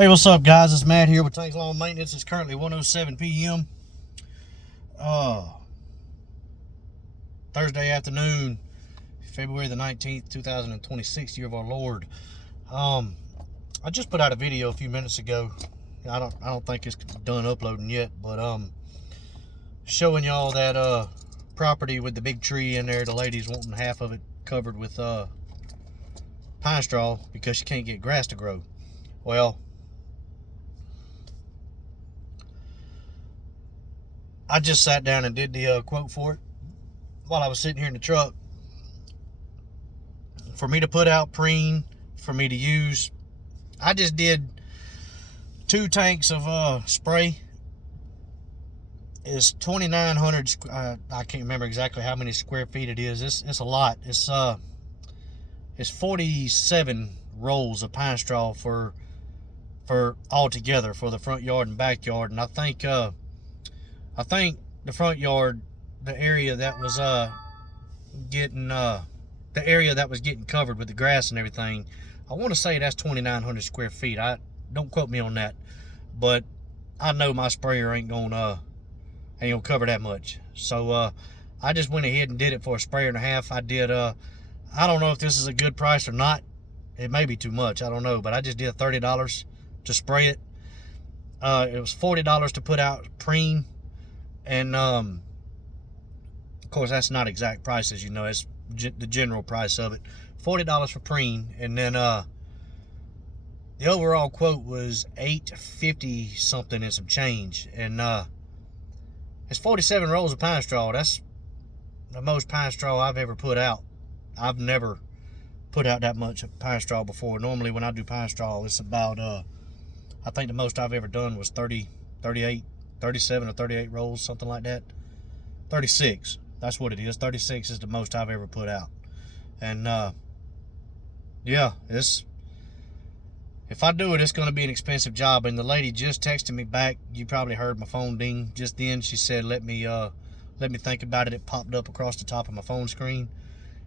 Hey, what's up, guys? It's Matt here with Tank Lawn Maintenance. It's currently 1:07 p.m. Thursday afternoon, February the 19th, 2026, year of our Lord. I just put out a video a few minutes ago. I don't think it's done uploading yet, but showing y'all that property with the big tree in there. The lady's wanting half of it covered with pine straw because she can't get grass to grow. Well, I just sat down and did the quote for it while I was sitting here in the truck. For me to put out preen, for me to use, I just did 2 tanks of spray. It's 2,900. I can't remember exactly how many square feet it is. It's a lot. It's 47 rolls of pine straw for all together for the front yard and backyard. And I think the front yard, the area that was getting covered with the grass and everything, I want to say that's 2,900 square feet. I don't quote me on that, but I know my sprayer ain't gonna cover that much. So I just went ahead and did it for a sprayer and a half. I did I don't know if this is a good price or not. It may be too much, I don't know, but I just did $30 to spray it. It was $40 to put out preen. And of course, that's not exact prices, it's the general price of it. $40 for preen, and then the overall quote was $850 something and some change. And it's 47 rolls of pine straw. That's the most pine straw I've ever put out. I've never put out that much pine straw before. Normally when I do pine straw, it's about I think the most I've ever done was 37 or 38 rolls, something like that. 36, that's what it is. 36 is the most I've ever put out. And yeah, if I do it, it's going to be an expensive job. And the lady just texted me back. You probably heard my phone ding just then. She said, let me think about it. It popped up across the top of my phone screen.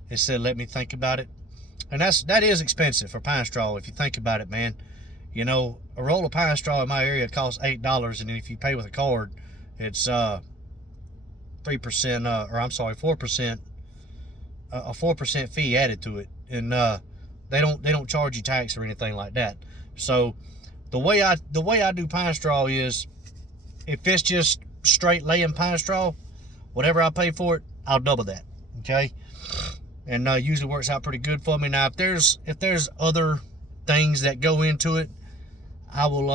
It said, let me think about it. And that is expensive for pine straw, if you think about it, man. A roll of pine straw in my area costs $8, and then if you pay with a card, it's 4%, a 4% fee added to it, and they don't charge you tax or anything like that. So the way I do pine straw is, if it's just straight laying pine straw, whatever I pay for it, I'll double that. Okay, and usually works out pretty good for me. Now, if there's other things that go into it, I will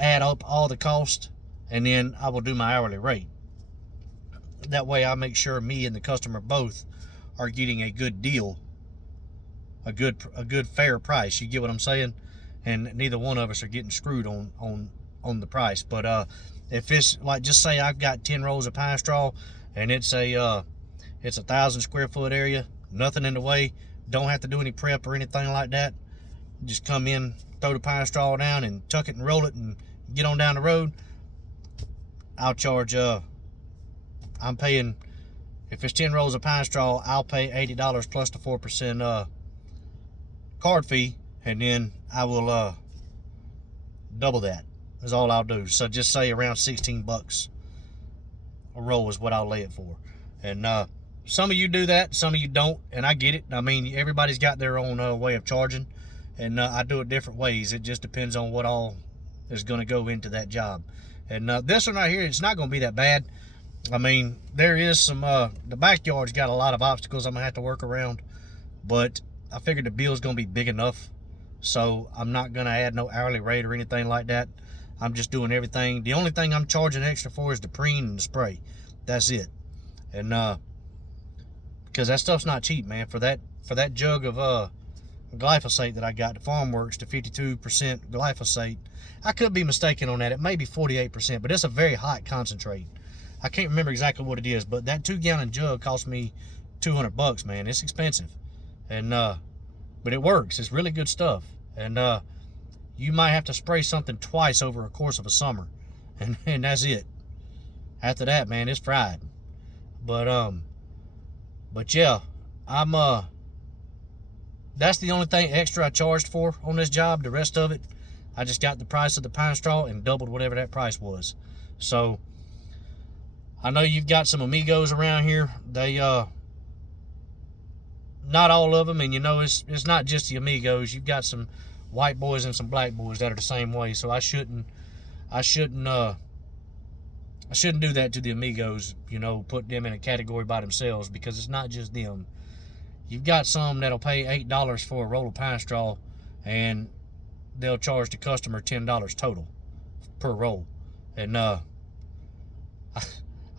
add up all the cost, and then I will do my hourly rate. That way I make sure me and the customer both are getting a good deal, a good fair price. You get what I'm saying? And neither one of us are getting screwed on the price. But if it's like, just say I've got 10 rolls of pine straw, and it's a 1,000 square foot area, nothing in the way, don't have to do any prep or anything like that. Just come in, throw the pine straw down and tuck it and roll it and get on down the road. I'll charge, I'm paying, if it's 10 rolls of pine straw, I'll pay $80 plus the 4% card fee, and then I will double that is all I'll do. So just say around 16 bucks a roll is what I'll lay it for. And some of you do that, some of you don't, and I get it. I mean, everybody's got their own way of charging. And I do it different ways. It just depends on what all is going to go into that job. And this one right here, it's not going to be that bad. I mean, there is some, the backyard's got a lot of obstacles I'm going to have to work around. But I figured the bill's going to be big enough. So I'm not going to add no hourly rate or anything like that. I'm just doing everything. The only thing I'm charging extra for is the preen and the spray. That's it. And because that stuff's not cheap, man. For that jug of glyphosate that I got, the Farm Works, the 52% glyphosate, I could be mistaken on that. It may be 48%, but it's a very hot concentrate. I can't remember exactly what it is, but that 2-gallon jug cost me $200, man. It's expensive, and but it works. It's really good stuff. And you might have to spray something twice over a course of a summer, and that's it. After that, man, it's fried. But yeah, that's the only thing extra I charged for on this job. The rest of it, I just got the price of the Pinestraw and doubled whatever that price was. So I know you've got some amigos around here. They not all of them, and you know it's not just the amigos. You've got some white boys and some black boys that are the same way. So I shouldn't do that to the amigos, you know, put them in a category by themselves, because it's not just them. You've got some that'll pay $8 for a roll of Pinestraw, and they'll charge the customer $10 total per roll. And I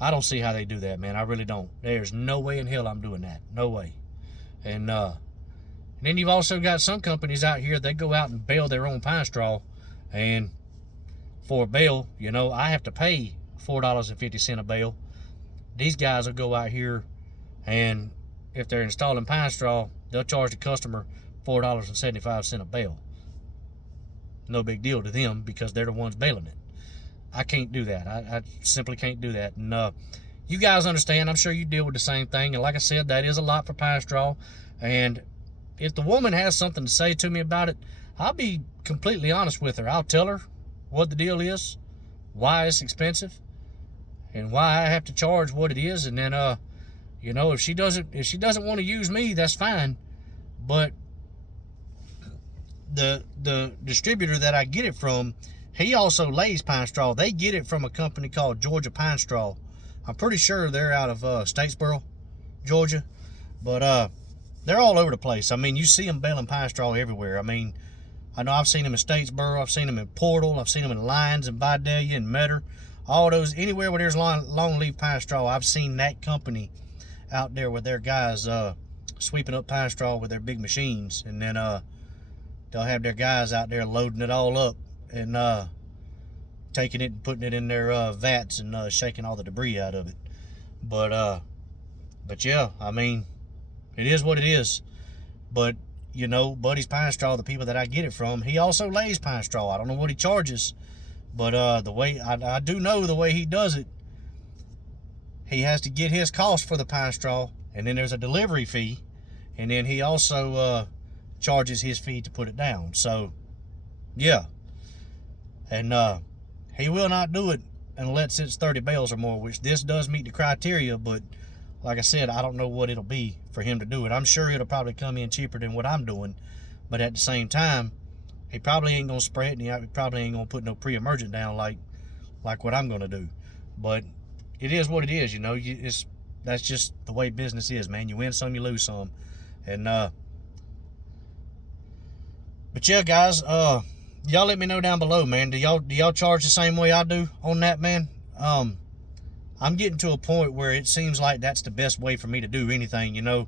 don't see how they do that, man. I really don't. There's no way in hell I'm doing that. No way. And then you've also got some companies out here, they go out and bale their own Pinestraw, and for a bale, you know, I have to pay $4.50 a bale. These guys will go out here, and if they're installing Pinestraw, they'll charge the customer $4.75 a bale. No big deal to them, because they're the ones baling it. I can't do that. I simply can't do that. And you guys understand, I'm sure you deal with the same thing. And like I said, that is a lot for Pinestraw. And if the woman has something to say to me about it, I'll be completely honest with her. I'll tell her what the deal is, why it's expensive, and why I have to charge what it is. And then you know, if she doesn't want to use me, that's fine. But the distributor that I get it from, he also lays Pinestraw. They get it from a company called Georgia Pinestraw. I'm pretty sure they're out of Statesboro, Georgia. But they're all over the place. I mean, you see them baling Pinestraw everywhere. I mean, I know I've seen them in Statesboro. I've seen them in Portal. I've seen them in Lyons and Vidalia and Metter. All those, anywhere where there's long leaf Pinestraw, I've seen that company out there with their guys sweeping up Pinestraw with their big machines. And then they'll have their guys out there loading it all up and taking it and putting it in their vats and shaking all the debris out of it. But yeah, I mean, it is what it is. But you know, Buddy's Pinestraw, the people that I get it from, he also lays Pinestraw. I don't know what he charges, but the way I do know the way he does it, he has to get his cost for the Pinestraw, and then there's a delivery fee, and then he also charges his fee to put it down. So yeah, and he will not do it unless it's 30 bales or more, which this does meet the criteria. But like I said, I don't know what it'll be for him to do it. I'm sure it'll probably come in cheaper than what I'm doing, but at the same time, he probably ain't gonna spray it, and he probably ain't gonna put no pre-emergent down like what I'm gonna do. But it is what it is, you know. That's just the way business is, man. You win some, you lose some. And but yeah, guys, y'all let me know down below, man. Do y'all charge the same way I do on that, man? I'm getting to a point where it seems like that's the best way for me to do anything, you know.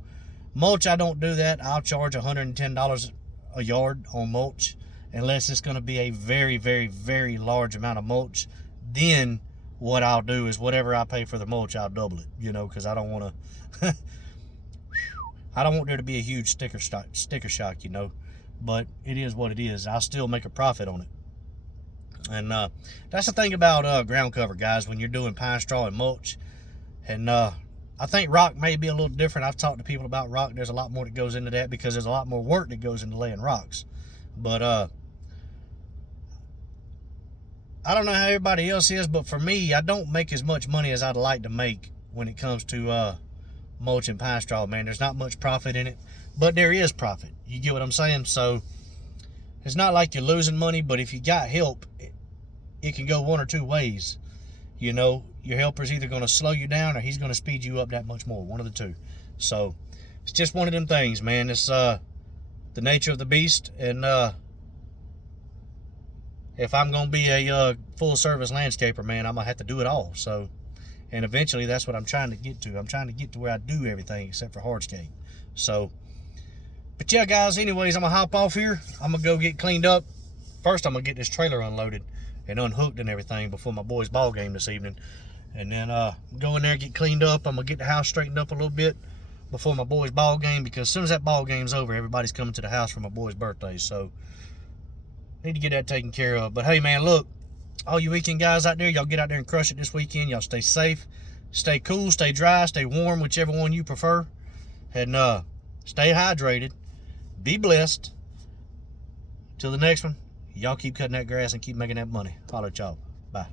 Mulch, I don't do that. I'll charge $110 a yard on mulch, unless it's going to be a very, very, very large amount of mulch. Then what I'll do is whatever I pay for the mulch, I'll double it, you know, because I don't want to I don't want there to be a huge sticker shock, you know. But it is what it is. I'll still make a profit on it. And that's the thing about ground cover, guys, when you're doing Pinestraw and mulch. And I think rock may be a little different. I've talked to people about rock. There's a lot more that goes into that, because there's a lot more work that goes into laying rocks. But I don't know how everybody else is, but for me, I don't make as much money as I'd like to make when it comes to mulch and Pinestraw, man. There's not much profit in it, but there is profit. You get what I'm saying? So it's not like you're losing money, but if you got help, it can go one or two ways. You know, your helper's either going to slow you down or he's going to speed you up that much more. One of the two. So it's just one of them things, man. It's the nature of the beast. And if I'm going to be a full service landscaper, man, I'm going to have to do it all. So, and eventually that's what I'm trying to get to. I'm trying to get to where I do everything except for hardscape. So, but yeah, guys, anyways, I'm going to hop off here. I'm going to go get cleaned up. First, I'm going to get this trailer unloaded and unhooked and everything before my boys' ball game this evening. And then go in there, get cleaned up. I'm going to get the house straightened up a little bit before my boys' ball game, because as soon as that ball game's over, everybody's coming to the house for my boys' birthdays. So, need to get that taken care of. But hey, man, look, all you weekend guys out there, y'all get out there and crush it this weekend. Y'all stay safe, stay cool, stay dry, stay warm, whichever one you prefer. And stay hydrated. Be blessed. Till the next one, Y'all keep cutting that grass and keep making that money. Holler at y'all. Bye.